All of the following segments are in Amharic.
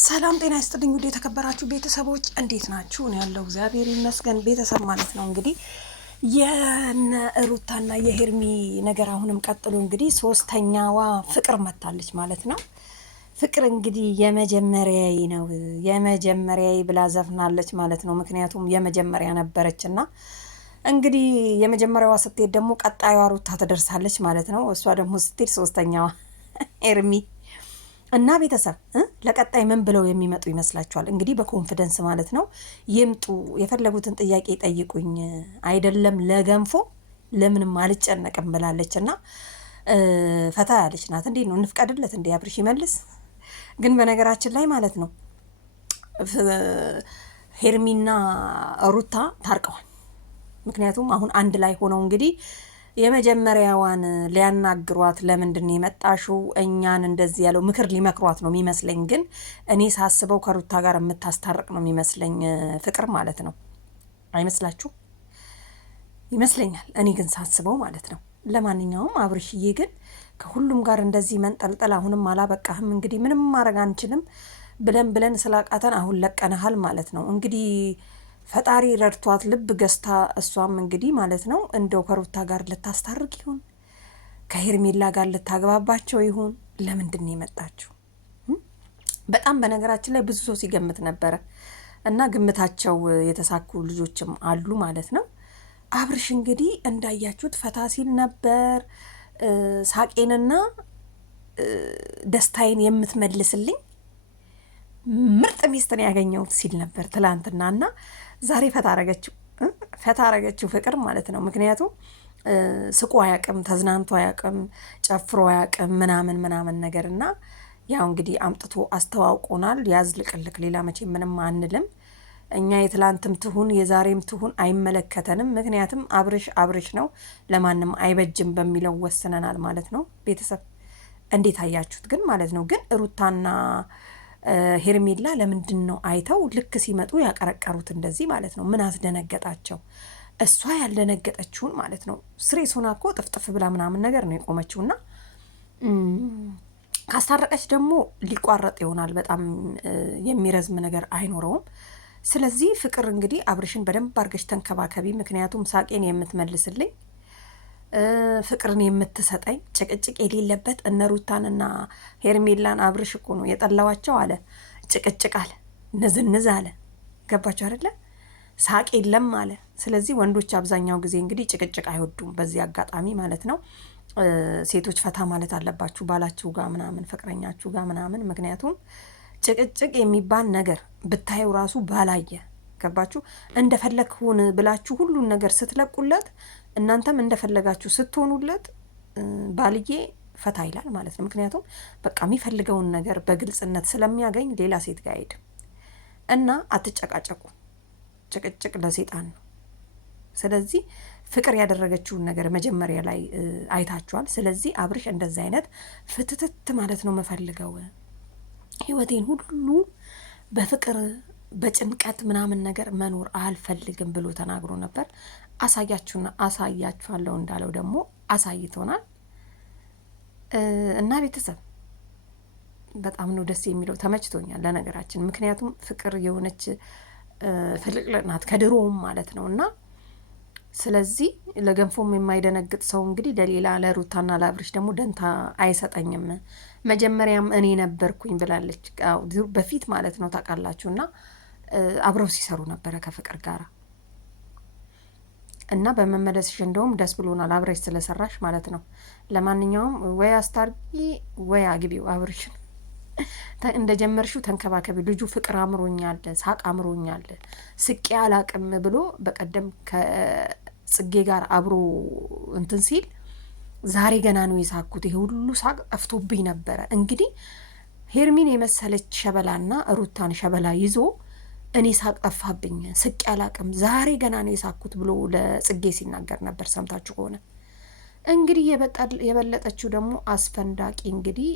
ሰላም ጤና ይስጥልኝ ውድ የተከበራችሁ ቤተሰቦች እንዴት ናችሁ? እኔ ያለው እግዚአብሔር ይመስገን። ቤተሰብ ማለት ነው እንግዲህ የነ ሩታና የሄርሚ ነገር አሁንም ቀጥሎ እንግዲህ ሶስተኛዋ ፍቅር መታለች ማለት ነው። ፍቅር እንግዲህ የመጀመሪያዬ ነው የመጀመሪያዬ ብላ ዘፍናለች ማለት ነው። ምክንያቱም የመጀመሪያ ነበረችና እንግዲህ የመጀመሪያዋ ስትሄድ ደግሞ ቀጣዩዋ ሩታ ትደርሳለች ማለት ነው። እሷ ደግሞ ስትሄድ ሶስተኛዋ ሄርሚ እና ቤተሰብ ለቀጣይ ምን ብለው የሚመጡ ይመስላችኋል? እንግዲህ በኮንፊደንስ ማለት ነው ይምጡ፣ የፈለጉትን ጥያቄ ጠይቁኝ፣ አይደለም ለገንፎ ለምንም አልጨነቅም ብላለች እና ፈታ ያለች ናት። እንዴት ነው እንፍቀድለት እንዴ? አብርሽ ይመልስ። ግን በነገራችን ላይ ማለት ነው ሄርሚና ሩታ ታርቀዋል። ምክንያቱም አሁን አንድ ላይ ሆነው እንግዲህ የመጀመሪያዋን ሊያናግሯት ለምንድን ነው የመጣሽው እኛን እንደዚህ ያለው ምክር ሊመክሯት ነው የሚመስለኝ። ግን እኔ ሳስበው ከሩታ ጋር የምታስታርቅ ነው የሚመስለኝ ፍቅር ማለት ነው። አይመስላችሁ? ይመስለኛል እኔ ግን ሳስበው ማለት ነው። ለማንኛውም አብርሽዬ ግን ከሁሉም ጋር እንደዚህ መንጠልጠል አሁንም አላበቃህም። እንግዲህ ምንም ማድረግ አንችልም ብለን ስላቃተን አሁን ለቀነሃል ማለት ነው። እንግዲህ ፈጣሪ ረድቷት ልብ ገዝታ እሷም እንግዲህ ማለት ነው እንደው ከሩታ ጋር ልታስታርቅ ይሁን ከሄርሜላ ጋር ልታግባባቸው ይሁን? ለምንድን ነው የመጣችው? በጣም በነገራችን ላይ ብዙ ሰው ሲገምት ነበረ እና ግምታቸው የተሳኩ ልጆችም አሉ ማለት ነው። አብርሽ እንግዲህ እንዳያችሁት ፈታ ሲል ነበር። ሳቄንና ደስታዬን የምትመልስልኝ ምርጥ ሚስትን ያገኘሁት ሲል ነበር ትላንትና እና ዛሬ ፈታ አረገችው ፍቅር ማለት ነው። ምክንያቱም ስቆ አያቅም፣ ተዝናንቶ አያቅም፣ ጨፍሮ አያቅም ምናምን ነገር እና ያው እንግዲህ አምጥቶ አስተዋውቆናል። ያዝልቅልቅ ሌላ መቼ ምንም አንልም እኛ። የትላንትም ትሁን የዛሬም ትሁን አይመለከተንም። ምክንያቱም አብርሽ ነው፣ ለማንም አይበጅም በሚለው ወስነናል ማለት ነው። ቤተሰብ እንዴት አያችሁት ግን ማለት ነው? ግን ሩታና ሄርሜላ ለምንድን ነው አይተው ልክ ሲመጡ ያቀረቀሩት እንደዚህ ማለት ነው? ምን አስደነገጣቸው? እሷ ያልደነገጠችውን ማለት ነው። ስሬስ ሆና እኮ ጥፍጥፍ ብላ ምናምን ነገር ነው የቆመችውና ካስታረቀች ደግሞ ሊቋረጥ ይሆናል። በጣም የሚረዝም ነገር አይኖረውም። ስለዚህ ፍቅር እንግዲህ አብርሽን በደንብ አርገሽ ተንከባከቢ። ምክንያቱም ሳቄን የምትመልስልኝ ፍቅርን የምትሰጠኝ ጭቅጭቅ የሌለበት እነ ሩታንና ሄርሜላን አብርሽ እኮ ነው የጠላዋቸው አለ። ጭቅጭቅ አለ፣ ንዝንዝ አለ። ገባቸው አይደለ? ሳቅ የለም አለ። ስለዚህ ወንዶች አብዛኛው ጊዜ እንግዲህ ጭቅጭቅ አይወዱም። በዚህ አጋጣሚ ማለት ነው ሴቶች ፈታ ማለት አለባችሁ ባላችሁ ጋር ምናምን፣ ፍቅረኛችሁ ጋር ምናምን። ምክንያቱም ጭቅጭቅ የሚባል ነገር ብታየው ራሱ ባላየ ገባችሁ እንደፈለግ ሁን ብላችሁ ሁሉን ነገር ስትለቁለት እናንተም እንደፈለጋችሁ ስትሆኑለት ባልዬ ፈታ ይላል ማለት ነው። ምክንያቱም በቃ የሚፈልገውን ነገር በግልጽነት ስለሚያገኝ ሌላ ሴት ጋር አይሄድም። እና አትጨቃጨቁ፣ ጭቅጭቅ ለሴጣን ነው። ስለዚህ ፍቅር ያደረገችውን ነገር መጀመሪያ ላይ አይታችኋል። ስለዚህ አብርሽ እንደዚህ አይነት ፍትትት ማለት ነው የምፈልገው፣ ህይወቴን ሁሉ በፍቅር በጭንቀት ምናምን ነገር መኖር አልፈልግም ብሎ ተናግሮ ነበር። አሳያችኋለሁ እንዳለው ደግሞ አሳይቶናል። እና ቤተሰብ በጣም ነው ደስ የሚለው፣ ተመችቶኛል ለነገራችን። ምክንያቱም ፍቅር የሆነች ፍልቅልቅ ናት ከድሮውም ማለት ነው። እና ስለዚህ ለገንፎም የማይደነግጥ ሰው እንግዲህ ለሌላ ለሩታና ለአብርሽ ደግሞ ደንታ አይሰጠኝም። መጀመሪያም እኔ ነበርኩኝ ብላለች በፊት ማለት ነው ታውቃላችሁ። እና አብረው ሲሰሩ ነበረ ከፍቅር ጋር እና በመመለስሽ እንደውም ደስ ብሎናል አብረሽ ስለሰራሽ ማለት ነው። ለማንኛውም ወይ አስታርቂ ወይ አግቢው አብርሽን። እንደጀመርሽው ተንከባከቢ። ልጁ ፍቅር አምሮኛል፣ ሳቅ አምሮኛል፣ ስቄ አላቅም ብሎ በቀደም ከጽጌ ጋር አብሮ እንትን ሲል ዛሬ ገና ነው የሳኩት። ይሄ ሁሉ ሳቅ ጠፍቶብኝ ነበረ። እንግዲህ ሄርሚን የመሰለች ሸበላና ሩታን ሸበላ ይዞ እኔ ሳቅ ጠፋብኝ፣ ስቄ አላቅም፣ ዛሬ ገና ነው የሳኩት ብሎ ለጽጌ ሲናገር ነበር። ሰምታችሁ ከሆነ እንግዲህ የበለጠችው ደግሞ አስፈንዳቂ እንግዲህ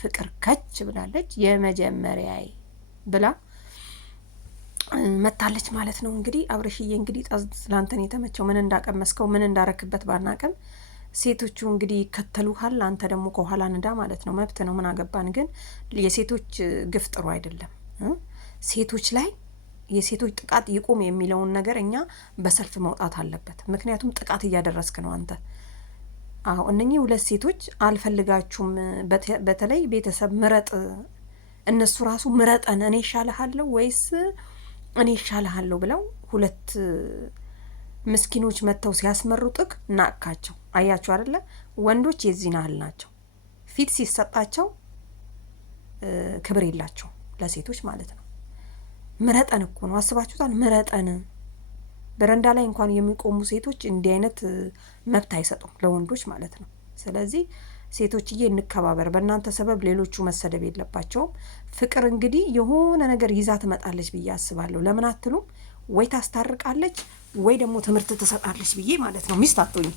ፍቅር ከች ብላለች። የመጀመሪያዬ ብላ መታለች ማለት ነው። እንግዲህ አብረሽዬ እንግዲህ ትላንትን የተመቸው ምን እንዳቀመስከው ምን እንዳረክበት ባናቀም ሴቶቹ እንግዲህ ይከተሉሃል፣ አንተ ደግሞ ከኋላ ንዳ ማለት ነው። መብት ነው፣ ምን አገባን። ግን የሴቶች ግፍ ጥሩ አይደለም። ሴቶች ላይ የሴቶች ጥቃት ይቁም የሚለውን ነገር እኛ በሰልፍ መውጣት አለበት። ምክንያቱም ጥቃት እያደረስክ ነው አንተ። አዎ እነኚህ ሁለት ሴቶች አልፈልጋችሁም፣ በተለይ ቤተሰብ ምረጥ፣ እነሱ ራሱ ምረጠን፣ እኔ ይሻልሃለሁ ወይስ እኔ ይሻልሃለሁ ብለው ሁለት ምስኪኖች መጥተው ሲያስመርጡክ ናቅካቸው። አያችሁ አይደለ? ወንዶች የዚህን ያህል ናቸው። ፊት ሲሰጣቸው ክብር የላቸው ለሴቶች ማለት ነው። ምረጠን እኮ ነው፣ አስባችሁታል? ምረጠን። በረንዳ ላይ እንኳን የሚቆሙ ሴቶች እንዲህ አይነት መብት አይሰጡም ለወንዶች ማለት ነው። ስለዚህ ሴቶችዬ እንከባበር። በእናንተ ሰበብ ሌሎቹ መሰደብ የለባቸውም። ፍቅር እንግዲህ የሆነ ነገር ይዛ ትመጣለች ብዬ አስባለሁ። ለምን አትሉም? ወይ ታስታርቃለች ወይ ደግሞ ትምህርት ትሰጣለች ብዬ ማለት ነው። ሚስት አትሆኝ